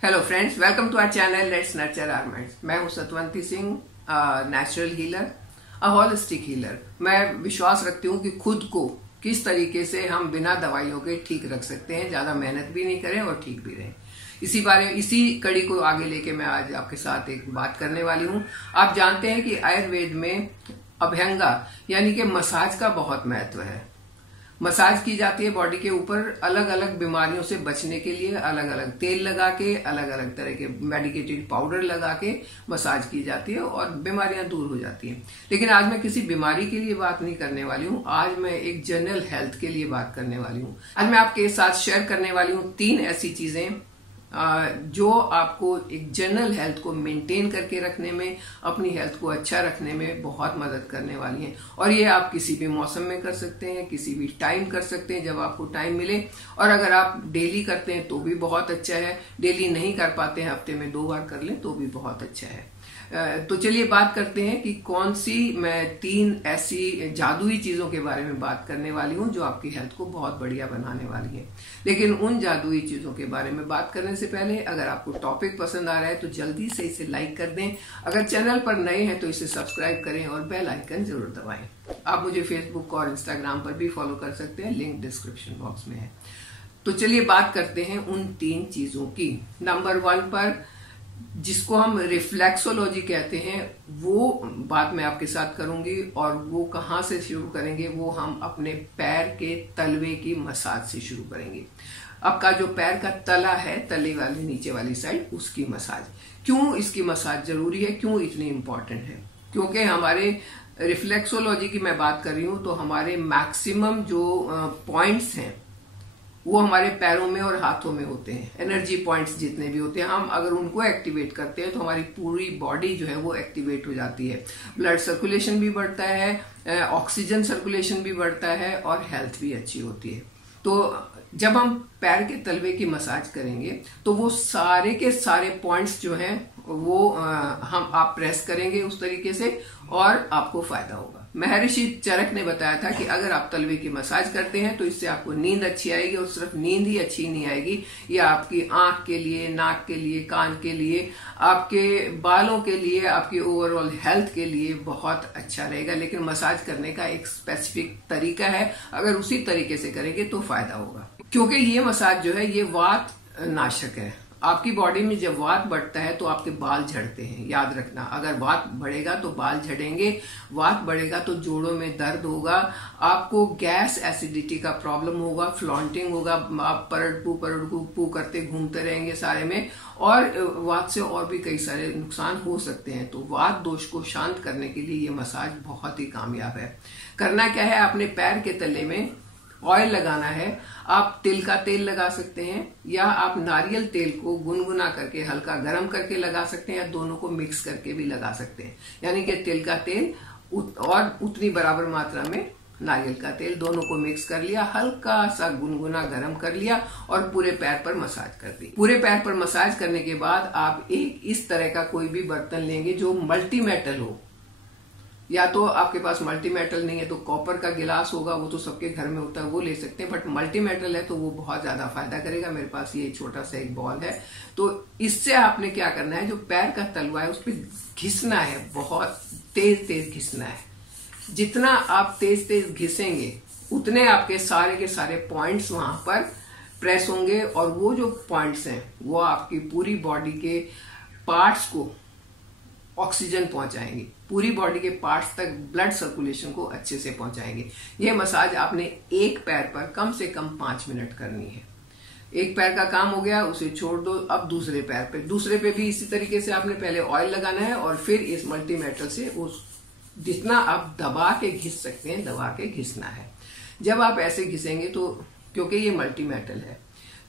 Hello friends, welcome to our channel let's nurture our minds. मैं हूं Satwanti Singh, natural healer, a holistic healer. मैं विश्वास रखती हूं कि खुद को किस तरीके से हम बिना दवाइयों के ठीक रख सकते हैं, ज्यादा मेहनत भी नहीं करें और ठीक भी रहें। इसी कड़ी को आगे लेके मैं आज आपके साथ एक बात करने वाली हूं। आप जानते हैं कि आयुर्वेद में अभ्यंगा यानी कि मसाज का बहुत महत्व है। मसाज की जाती है बॉडी के ऊपर, अलग अलग बीमारियों से बचने के लिए अलग अलग तेल लगा के, अलग अलग तरह के मेडिकेटेड पाउडर लगा के मसाज की जाती है और बीमारियां दूर हो जाती हैं। लेकिन आज मैं किसी बीमारी के लिए बात नहीं करने वाली हूं, आज मैं एक जनरल हेल्थ के लिए बात करने वाली हूं। आज मैं आपके साथ शेयर करने वाली हूं 3 ऐसी चीजें जो आपको एक जनरल हेल्थ को मेंटेन करके रखने में, अपनी हेल्थ को अच्छा रखने में बहुत मदद करने वाली हैं। और ये आप किसी भी मौसम में कर सकते हैं, किसी भी टाइम कर सकते हैं, जब आपको टाइम मिले। और अगर आप डेली करते हैं तो भी बहुत अच्छा है, डेली नहीं कर पाते हैं, हफ्ते में 2 बार कर लें तो भी बहुत अच्छा है। तो चलिए बात करते हैं कि कौन सी मैं 3 ऐसी जादुई चीजों के बारे में बात करने वाली हूं जो आपकी हेल्थ को बहुत बढ़िया बनाने वाली है। लेकिन उन जादुई चीजों के बारे में बात करने से पहले अगर आपको टॉपिक पसंद आ रहा है तो जल्दी से इसे लाइक कर दें। अगर चैनल पर नए हैं तो इसे सब्सक्राइब करें और बेल आइकन जरूर दबाएं। आप मुझे फेसबुक और इंस्टाग्राम पर भी फॉलो कर सकते हैं, लिंक डिस्क्रिप्शन बॉक्स में है। तो चलिए बात करते हैं उन 3 चीजों की। नंबर 1 पर, जिसको हम रिफ्लेक्सोलॉजी कहते हैं, वो बात मैं आपके साथ करूंगी। और वो कहाँ से शुरू करेंगे? वो हम अपने पैर के तलवे की मसाज से शुरू करेंगे। आपका जो पैर का तला है, तले वाली नीचे वाली साइड, उसकी मसाज। क्यों इसकी मसाज जरूरी है, क्यों इतनी इंपॉर्टेंट है? क्योंकि हमारे रिफ्लेक्सोलॉजी की मैं बात कर रही हूं तो हमारे मैक्सिमम जो पॉइंट्स हैं वो हमारे पैरों में और हाथों में होते हैं। एनर्जी पॉइंट्स जितने भी होते हैं, हम अगर उनको एक्टिवेट करते हैं तो हमारी पूरी बॉडी जो है वो एक्टिवेट हो जाती है। ब्लड सर्कुलेशन भी बढ़ता है, ऑक्सीजन सर्कुलेशन भी बढ़ता है और हेल्थ भी अच्छी होती है। तो जब हम पैर के तलवे की मसाज करेंगे तो वो सारे के सारे पॉइंट्स जो हैं वो आप प्रेस करेंगे उस तरीके से और आपको फायदा होगा। महर्षि चरक ने बताया था कि अगर आप तलवे की मसाज करते हैं तो इससे आपको नींद अच्छी आएगी। और सिर्फ नींद ही अच्छी नहीं आएगी, ये आपकी आंख के लिए, नाक के लिए, कान के लिए, आपके बालों के लिए, आपकी ओवरऑल हेल्थ के लिए बहुत अच्छा रहेगा। लेकिन मसाज करने का एक स्पेसिफिक तरीका है, अगर उसी तरीके से करेंगे तो फायदा होगा। क्योंकि ये मसाज जो है ये वात नाशक है। आपकी बॉडी में जब वात बढ़ता है तो आपके बाल झड़ते हैं, याद रखना। अगर वात बढ़ेगा तो बाल झड़ेंगे, वात बढ़ेगा तो जोड़ों में दर्द होगा, आपको गैस एसिडिटी का प्रॉब्लम होगा, फ्लॉन्टिंग होगा, आप परड़ पू करते घूमते रहेंगे सारे में, और वात से और भी कई सारे नुकसान हो सकते हैं। तो वात दोष को शांत करने के लिए ये मसाज बहुत ही कामयाब है। करना क्या है, अपने पैर के तले में ऑयल लगाना है। आप तिल का तेल लगा सकते हैं या आप नारियल तेल को गुनगुना करके हल्का गर्म करके लगा सकते हैं, या दोनों को मिक्स करके भी लगा सकते हैं। यानी कि तिल का तेल और उतनी बराबर मात्रा में नारियल का तेल, दोनों को मिक्स कर लिया, हल्का सा गुनगुना गर्म कर लिया और पूरे पैर पर मसाज कर दी। पूरे पैर पर मसाज करने के बाद आप एक इस तरह का कोई भी बर्तन लेंगे जो मल्टी मेटल हो। या तो आपके पास मल्टी मेटल नहीं है तो कॉपर का गिलास होगा, वो तो सबके घर में होता है, वो ले सकते हैं। बट मल्टी मेटल है तो वो बहुत ज्यादा फायदा करेगा। मेरे पास ये छोटा सा एक बॉल है। तो इससे आपने क्या करना है, जो पैर का तलवा है उस पर घिसना है, बहुत तेज तेज घिसना है। जितना आप तेज तेज घिसेंगे उतने आपके सारे के सारे पॉइंट्स वहां पर प्रेस होंगे, और वो जो पॉइंट्स हैं वो आपकी पूरी बॉडी के पार्ट्स को ऑक्सीजन पहुंचाएंगे, पूरी बॉडी के पार्ट्स तक ब्लड सर्कुलेशन को अच्छे से पहुंचाएंगे। यह मसाज आपने एक पैर पर कम से कम 5 मिनट करनी है। एक पैर का काम हो गया, उसे छोड़ दो। अब दूसरे पैर पे, दूसरे पे भी इसी तरीके से आपने पहले ऑयल लगाना है और फिर इस मल्टी मेटल से उस जितना आप दबा के घिस सकते हैं दबा के घिसना है। जब आप ऐसे घिसेंगे तो, क्योंकि ये मल्टी मेटल है,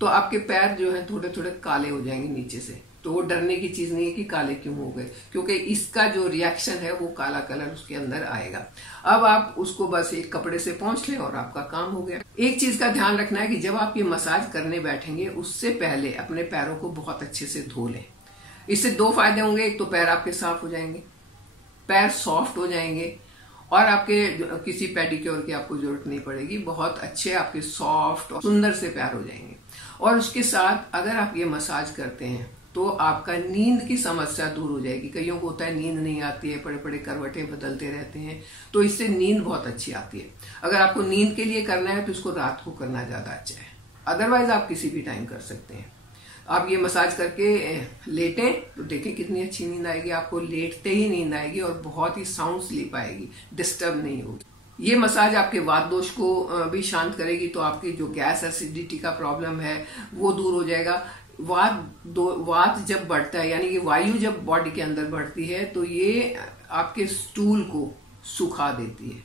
तो आपके पैर जो है थोड़े थोड़े काले हो जाएंगे नीचे से। तो वो डरने की चीज नहीं है कि काले क्यों हो गए, क्योंकि इसका जो रिएक्शन है वो काला कलर उसके अंदर आएगा। अब आप उसको बस एक कपड़े से पोंछ लें और आपका काम हो गया। एक चीज का ध्यान रखना है कि जब आप ये मसाज करने बैठेंगे उससे पहले अपने पैरों को बहुत अच्छे से धो लें। इससे 2 फायदे होंगे। एक तो पैर आपके साफ हो जाएंगे, पैर सॉफ्ट हो जाएंगे, और आपके किसी पेडिक्योर की आपको जरूरत नहीं पड़ेगी। बहुत अच्छे आपके सॉफ्ट और सुंदर से पैर हो जाएंगे। और उसके साथ अगर आप ये मसाज करते हैं तो आपका नींद की समस्या दूर हो जाएगी। कईयों को होता है नींद नहीं आती है, बड़े बड़े करवटें बदलते रहते हैं, तो इससे नींद बहुत अच्छी आती है। अगर आपको नींद के लिए करना है तो इसको रात को करना ज्यादा अच्छा है, अदरवाइज आप किसी भी टाइम कर सकते हैं। आप ये मसाज करके लेटें तो देखें कितनी अच्छी नींद आएगी आपको। लेटते ही नींद आएगी और बहुत ही साउंड स्लीप आएगी, डिस्टर्ब नहीं होगी। ये मसाज आपके वात दोष को भी शांत करेगी, तो आपकी जो गैस एसिडिटी का प्रॉब्लम है वो दूर हो जाएगा। वात जब बढ़ता है, यानी कि वायु जब बॉडी के अंदर बढ़ती है, तो ये आपके स्टूल को सुखा देती है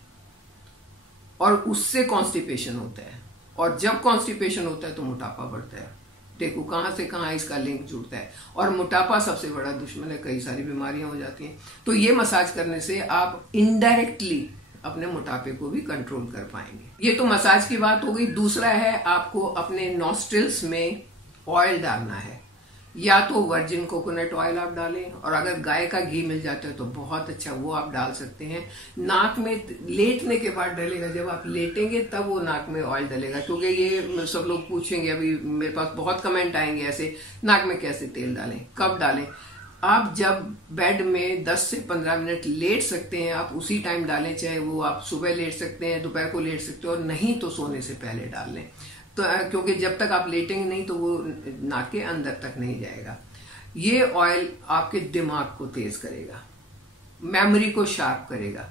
और उससे कॉन्स्टिपेशन होता है, और जब कॉन्स्टिपेशन होता है तो मोटापा बढ़ता है। देखो कहां से कहां इसका लिंक जुड़ता है, और मोटापा सबसे बड़ा दुश्मन है, कई सारी बीमारियां हो जाती हैं। तो ये मसाज करने से आप इनडायरेक्टली अपने मोटापे को भी कंट्रोल कर पाएंगे। ये तो मसाज की बात हो गई। दूसरा है, आपको अपने नॉस्ट्रिल्स में ऑयल डालना है, या तो वर्जिन कोकोनट ऑयल आप डालें, और अगर गाय का घी मिल जाता है तो बहुत अच्छा, वो आप डाल सकते हैं। नाक में लेटने के बाद डलेगा, जब आप लेटेंगे तब वो नाक में ऑयल डलेगा, क्योंकि ये सब लोग पूछेंगे, अभी मेरे पास बहुत कमेंट आएंगे ऐसे, नाक में कैसे तेल डालें, कब डालें। आप जब बेड में 10 से 15 मिनट लेट सकते हैं आप उसी टाइम डालें, चाहे वो आप सुबह लेट सकते हैं, दोपहर को लेट सकते हो, और नहीं तो सोने से पहले डाल लें। तो क्योंकि जब तक आप लेटेंगे नहीं तो वो नाक के अंदर तक नहीं जाएगा। ये ऑयल आपके दिमाग को तेज करेगा, मेमोरी को शार्प करेगा।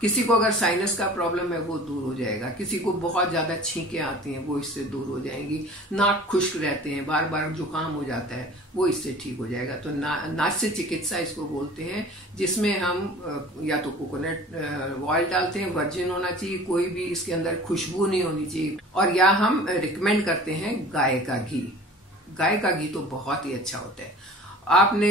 किसी को अगर साइनस का प्रॉब्लम है वो दूर हो जाएगा, किसी को बहुत ज्यादा छींकें आती हैं वो इससे दूर हो जाएंगी, नाक खुश्क रहते हैं, बार बार जुकाम हो जाता है, वो इससे ठीक हो जाएगा। तो नास्य चिकित्सा इसको बोलते हैं, जिसमें हम या तो कोकोनट ऑयल डालते हैं, वर्जिन होना चाहिए, कोई भी इसके अंदर खुशबू नहीं होनी चाहिए, और या हम रिकमेंड करते हैं गाय का घी। गाय का घी तो बहुत ही अच्छा होता है। आपने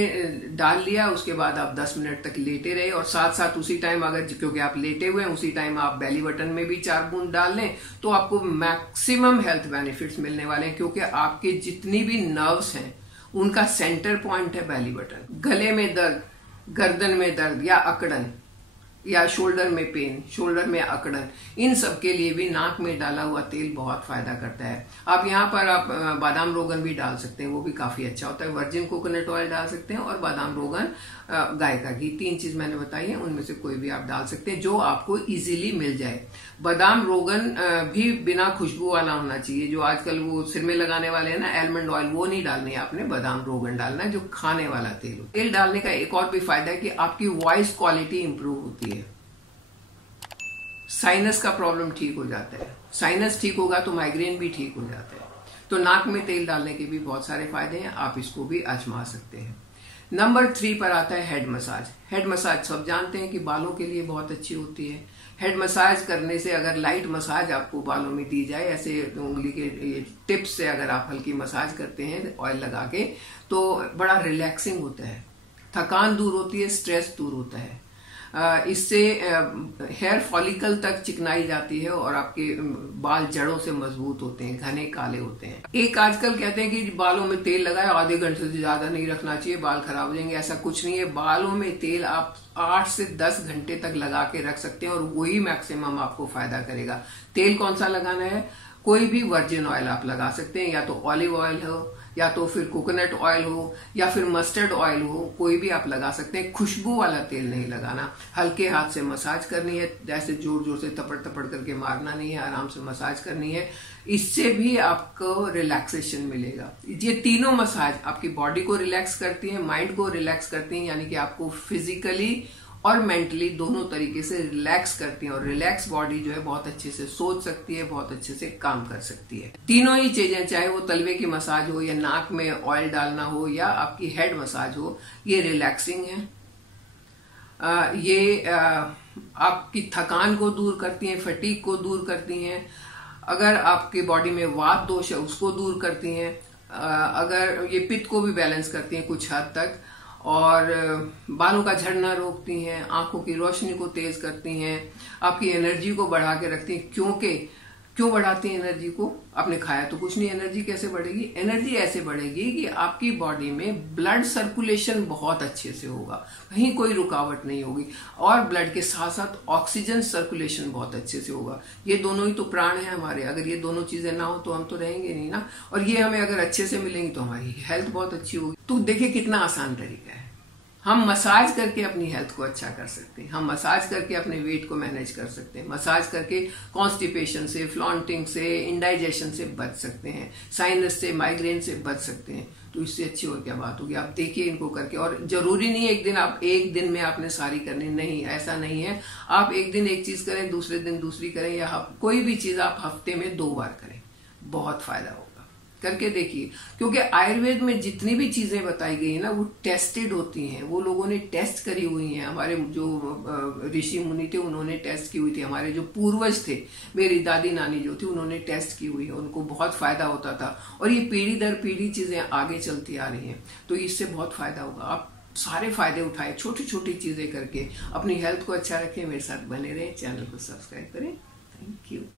डाल लिया, उसके बाद आप 10 मिनट तक लेटे रहे, और साथ साथ उसी टाइम, अगर क्योंकि आप लेटे हुए हैं, उसी टाइम आप बेली बटन में भी 4 बूंद डाल लें, तो आपको मैक्सिमम हेल्थ बेनिफिट्स मिलने वाले हैं। क्योंकि आपके जितनी भी नर्व्स हैं उनका सेंटर पॉइंट है बेली बटन। गले में दर्द, गर्दन में दर्द या अकड़न, या शोल्डर में पेन, शोल्डर में अकड़न, इन सब के लिए भी नाक में डाला हुआ तेल बहुत फायदा करता है। आप यहाँ पर आप बादाम रोगन भी डाल सकते हैं, वो भी काफी अच्छा होता है। वर्जिन कोकोनट ऑयल डाल सकते हैं, और बादाम रोगन, गाय का घी, 3 चीज मैंने बताई है, उनमें से कोई भी आप डाल सकते हैं जो आपको इजीली मिल जाए। बादाम रोगन भी बिना खुशबू वाला होना चाहिए। जो आजकल वो सिर में लगाने वाले हैं ना एलमंड ऑयल, वो नहीं डालनी है आपने, बादाम रोगन डालना है, जो खाने वाला तेल। तेल डालने का एक और भी फायदा है कि आपकी वॉइस क्वालिटी इंप्रूव होती है। साइनस का प्रॉब्लम ठीक हो जाता है, साइनस ठीक होगा तो माइग्रेन भी ठीक हो जाता है। तो नाक में तेल डालने के भी बहुत सारे फायदे हैं, आप इसको भी आजमा सकते हैं। नंबर 3 पर आता है हेड मसाज। हेड मसाज सब जानते हैं कि बालों के लिए बहुत अच्छी होती है। हेड मसाज करने से, अगर लाइट मसाज आपको बालों में दी जाए, ऐसे उंगली के टिप्स से अगर आप हल्की मसाज करते हैं ऑयल लगा के, तो बड़ा रिलैक्सिंग होता है, थकान दूर होती है, स्ट्रेस दूर होता है। इससे हेयर फॉलिकल तक चिकनाई जाती है, और आपके बाल जड़ों से मजबूत होते हैं, घने काले होते हैं। एक आजकल कहते हैं कि बालों में तेल लगाए, आधे घंटे से ज्यादा नहीं रखना चाहिए, बाल खराब हो जाएंगे। ऐसा कुछ नहीं है। बालों में तेल आप 8 से 10 घंटे तक लगा के रख सकते हैं, और वही मैक्सिमम आपको फायदा करेगा। तेल कौन सा लगाना है? कोई भी वर्जिन ऑयल आप लगा सकते हैं, या तो ऑलिव ऑयल हो, या तो फिर कोकोनट ऑयल हो, या फिर मस्टर्ड ऑयल हो, कोई भी आप लगा सकते हैं। खुशबू वाला तेल नहीं लगाना। हल्के हाथ से मसाज करनी है, जैसे जोर जोर से थपड़ थपड़ करके मारना नहीं है, आराम से मसाज करनी है। इससे भी आपको रिलैक्सेशन मिलेगा। ये तीनों मसाज आपकी बॉडी को रिलैक्स करती है, माइंड को रिलैक्स करती है, यानी कि आपको फिजिकली और मेंटली दोनों तरीके से रिलैक्स करती है। और रिलैक्स बॉडी जो है बहुत अच्छे से सोच सकती है, बहुत अच्छे से काम कर सकती है। तीनों ही चीजें, चाहे वो तलवे की मसाज हो, या नाक में ऑयल डालना हो, या आपकी हेड मसाज हो, ये रिलैक्सिंग है। ये आपकी थकान को दूर करती हैं, फटीग को दूर करती हैं। अगर आपकी बॉडी में वात दोष है उसको दूर करती हैं। अगर ये पित्त को भी बैलेंस करती हैं कुछ हद तक, और बालों का झड़ना रोकती हैं, आंखों की रोशनी को तेज करती हैं, आपकी एनर्जी को बढ़ा के रखती हैं। क्योंकि क्यों बढ़ाती है एनर्जी को? आपने खाया तो कुछ नहीं, एनर्जी कैसे बढ़ेगी? एनर्जी ऐसे बढ़ेगी कि आपकी बॉडी में ब्लड सर्कुलेशन बहुत अच्छे से होगा, कहीं कोई रुकावट नहीं होगी, और ब्लड के साथ साथ ऑक्सीजन सर्कुलेशन बहुत अच्छे से होगा। ये दोनों ही तो प्राण है हमारे, अगर ये दोनों चीजें ना हो तो हम तो रहेंगे नहीं ना। और ये हमें अगर अच्छे से मिलेंगी तो हमारी हेल्थ बहुत अच्छी होगी। तो देखिए कितना आसान तरीका है। हम मसाज करके अपनी हेल्थ को अच्छा कर सकते हैं, हम मसाज करके अपने वेट को मैनेज कर सकते हैं, मसाज करके कॉन्स्टिपेशन से, फ्लॉन्टिंग से, इंडाइजेशन से बच सकते हैं, साइनस से, माइग्रेन से बच सकते हैं। तो इससे अच्छी और क्या बात होगी? आप देखिए इनको करके। और जरूरी नहीं है एक दिन में आपने सारी करनी, नहीं, ऐसा नहीं है। आप एक दिन एक चीज करें, दूसरे दिन दूसरी करें, या कोई भी चीज आप हफ्ते में 2 बार करें, बहुत फायदा होगा। करके देखिए, क्योंकि आयुर्वेद में जितनी भी चीजें बताई गई है ना, वो टेस्टेड होती हैं, वो लोगों ने टेस्ट करी हुई हैं। हमारे जो ऋषि मुनि थे उन्होंने टेस्ट की हुई थी, हमारे जो पूर्वज थे, मेरी दादी नानी जो थी, उन्होंने टेस्ट की हुई है, उनको बहुत फायदा होता था। और ये पीढ़ी दर पीढ़ी चीजें आगे चलती आ रही हैं, तो इससे बहुत फायदा होगा। आप सारे फायदे उठाए, छोटी छोटी चीजें करके अपनी हेल्थ को अच्छा रखें। मेरे साथ बने रहें, चैनल को सब्सक्राइब करें। Thank you.